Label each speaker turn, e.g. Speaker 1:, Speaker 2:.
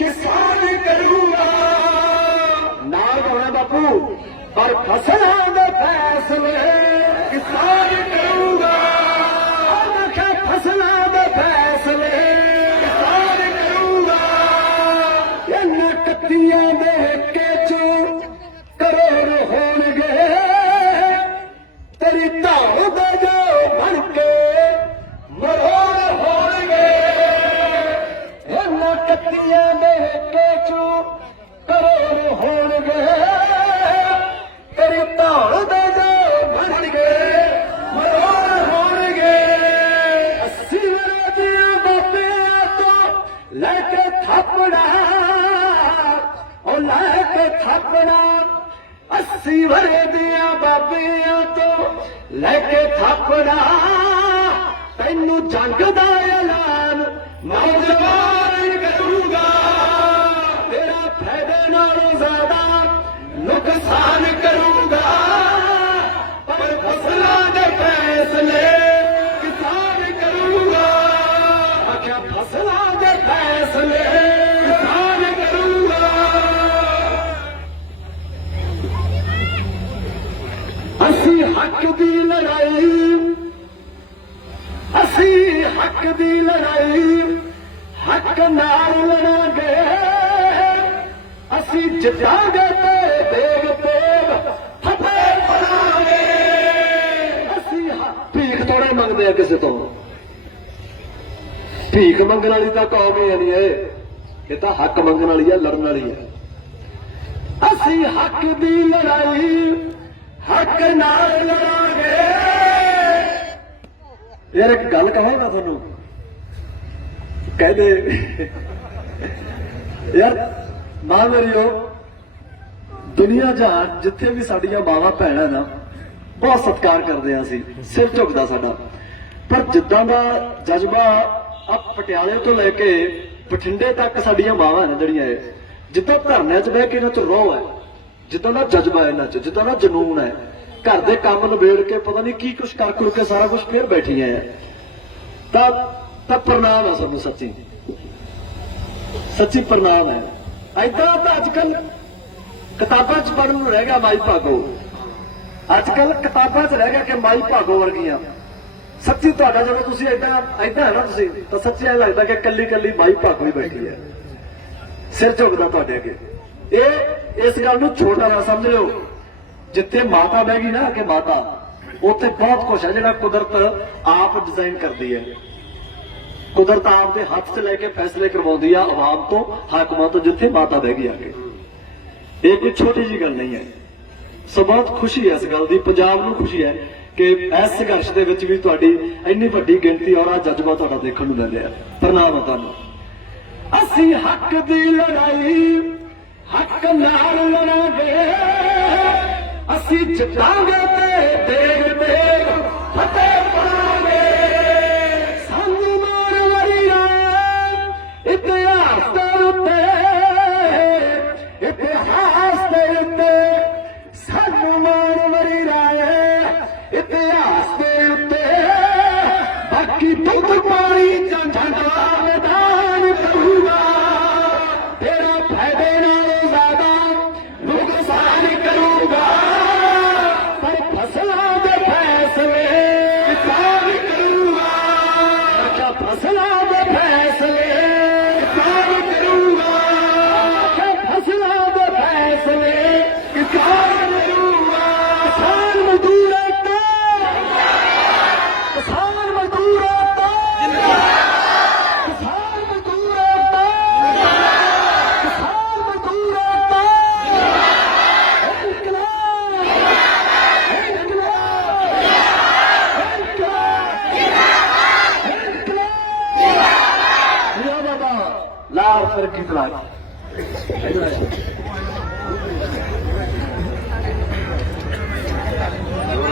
Speaker 1: ਕਿਸਾਨ ਕਰੂਗਾ। ਨਾਲ ਗਾਉਣਾ ਬਾਪੂ ਪਰ ਫਸਲਾਂ ਦੇ ਫੈਸਲੇ ਕਿਸਾਨ ਕਰੂਗਾ। ਲੈ ਕੇ ਥਾਪੜਾ ਉਹ ਲੈ ਕੇ ਥਾਪੜਾ ਅੱਸੀ ਵਰੇ ਦੀਆਂ ਬਾਬਿਆਂ ਤੋਂ ਲੈ ਕੇ ਥਾਪੜਾ ਤੈਨੂੰ ਜੰਗ ਦਾ ਐਲਾਨ ਨੌਜਵਾਨ ਕਰੂਗਾ। ਹੱਕ ਦੀ ਲੜਾਈ। ਅਸੀਂ ਹੱਕ ਦੀ ਲੜਾਈ, ਹੱਕ ਨਾਲ ਲੜਾਂਗੇ। ਅਸੀਂ ਜਿੱਤਾਂਗੇ ਤੇ ਦੇਗ ਤੇਗ ਫਤਿਹ ਪਾਵਾਂਗੇ ਅਸੀਂ ਭੀਖ ਥੋੜਾ ਮੰਗਦੇ ਆ ਕਿਸੇ ਤੋਂ। ਭੀਖ ਮੰਗਣ ਵਾਲੀ ਤਾਂ ਕੌਮ ਹੀ ਨਹੀਂ ਏ ਇਹ ਤਾਂ ਹੱਕ ਮੰਗਣ ਵਾਲੀ ਆ, ਲੜਨ ਵਾਲੀ ਆ। ਅਸੀਂ ਹੱਕ ਦੀ ਲੜਾਈ ਹੱਕ ਨਾਲ ਲੜਾਂਗੇ। ਯਾਰ ਇੱਕ ਗੱਲ ਕਹਾਂ ਮੈਂ ਤੁਹਾਨੂੰ। ਕਹਿੰਦੇ, ਯਾਰ, ਮਾਂ ਮੇਰੀਓ ਦੁਨੀਆ ਜਹਾਨ ਜਿੱਥੇ ਵੀ ਸਾਡੀਆਂ ਮਾਵਾਂ ਭੈਣਾਂ ਨਾ, ਬਹੁਤ ਸਤਿਕਾਰ ਕਰਦੇ ਆ ਅਸੀਂ, ਸਿਰ ਝੁਕਦਾ ਸਾਡਾ। ਪਰ ਜਿੱਦਾਂ ਦਾ ਜਜ਼ਬਾ ਆ ਪਟਿਆਲੇ ਤੋਂ ਲੈ ਕੇ ਬਠਿੰਡੇ ਤੱਕ ਸਾਡੀਆਂ ਮਾਵਾਂ ਨੇ ਜਿਹੜੀਆਂ ਇਹ, ਜਿੱਦਾਂ ਧਰਨਿਆਂ 'ਚ ਬਹਿ ਕੇ ਇਹਨਾਂ 'ਚ ਰੋਹ ਹੈ ਜਿੱਦਾਂ ਦਾ ਜਜ਼ਬਾ ਇਹਨਾਂ 'ਚ, ਜਿੱਦਾਂ ਦਾ ਜਨੂਨ ਹੈ। ਘਰ ਦੇ ਕੰਮ ਨਿਬੇੜ ਕੇ ਪਤਾ ਨਹੀਂ ਕੀ ਕੁਛ ਕਰ ਕੁਰ ਕੇ ਸਾਰਾ ਕੁਝ ਫੇਰ ਬੈਠੀਆਂ ਹੈ ਤਾਂ ਤਾਂ ਪ੍ਰਣਾਮ ਹੈ ਸਾਨੂੰ ਸੱਚੀ। ਸੱਚੀ ਪ੍ਰਣਾਮ ਹੈ। ਐਦਾਂ ਤਾਂ ਅੱਜ ਕੱਲ ਕਿਤਾਬਾਂ 'ਚ ਪੜ੍ਹਨ ਨੂੰ ਰਹਿ ਗਿਆ ਮਾਈ ਭਾਗੋ। ਅੱਜ ਕੱਲ ਕਿਤਾਬਾਂ 'ਚ ਰਹਿ ਗਿਆ ਕਿ ਮਾਈ ਭਾਗੋ ਵਰਗੀਆਂ। ਸੱਚੀ ਤੁਹਾਡਾ ਜਦੋਂ ਤੁਸੀਂ ਐਦਾਂ ਐਦਾਂ ਹੈ ਨਾ ਤੁਸੀਂ, ਤਾਂ ਸੱਚੀ ਐ ਲੱਗਦਾ ਕਿ ਕੱਲੀ ਕੱਲੀ ਮਾਈ ਭਾਗੋ ਹੀ ਬੈਠੀ ਹੈ। ਸਿਰ ਝੁਕਦਾ ਤੁਹਾਡੇ ਅੱਗੇ। ਇਹ ਇਸ ਗੱਲ ਨੂੰ ਛੋਟਾ ਨਾ ਸਮਝ ਸਮਝਿਓ। ਜਿੱਥੇ ਮਾਤਾ ਬਹਿ ਗਈ ਨਾ ਕਿ ਮਾਤਾ, ਉੱਥੇ ਬਹੁਤ ਕੁਝ ਹੈ ਜਿਹੜਾ ਕੁਦਰਤ ਆਪ ਡਿਜ਼ਾਈਨ ਕਰਦੀ ਹੈ। ਕੁਦਰਤ ਆਪ ਦੇ ਹੱਥ 'ਚ ਲੈ ਕੇ ਫੈਸਲੇ ਕਰਵਾਉਂਦੀ ਆ, ਆਵਾਮ ਤੋਂ, ਹਾਕਮਾਂ ਤੋਂ, ਜਿੱਥੇ ਮਾਤਾ ਬਹਿ ਗਈ ਆ ਕੇ। ਇਹ ਕੋਈ ਛੋਟੀ ਜੀ ਗੱਲ ਨਹੀਂ ਹੈ। ਸੋ ਬਹੁਤ ਖੁਸ਼ੀ ਹੈ ਇਸ ਗੱਲ ਦੀ, ਪੰਜਾਬ ਨੂੰ ਖੁਸ਼ੀ ਹੈ ਕਿ ਇਸ ਸੰਘਰਸ਼ ਦੇ ਵਿੱਚ ਵੀ ਤੁਹਾਡੀ ਇੰਨੀ ਵੱਡੀ ਗਿਣਤੀ ਔਰ ਆ ਜਜ਼ਬਾ ਤੁਹਾਡਾ ਦੇਖਣ ਨੂੰ ਮਿਲ ਰਿਹਾ। ਪ੍ਰਣਾਮ ਹੈ ਤੁਹਾਨੂੰ। ਅਸੀਂ ਹੱਕ ਦੀ ਲੜਾਈ ਹੱਕ ਨਾਲ ਲੜਾਂਗੇ, ਅਸੀਂ ਜਿੱਤਾਂਗੇ ਤੇ ਦੇਗ ਦੇਗ ਫਤਿਹ ਪਾਵਾਂਗੇ। ਸਾਨੂੰ ਮਾਰ ਵਰੀਆ ਇਤਿਹਾਸ ਦੇ ਉੱਤੇ, ਇਤਿਹਾਸ ਦੇ ਉੱਤੇ। ਸਾਨੂੰ ਮਾਰ ਵਰੀਆ ਇਤਿਹਾਸ ਦੇ ਉੱਤੇ। ਬਾਕੀ ਦੁੱਧ ਪਾਣੀ ਝੰਡਾ لا أفرق إطلاق Thank you.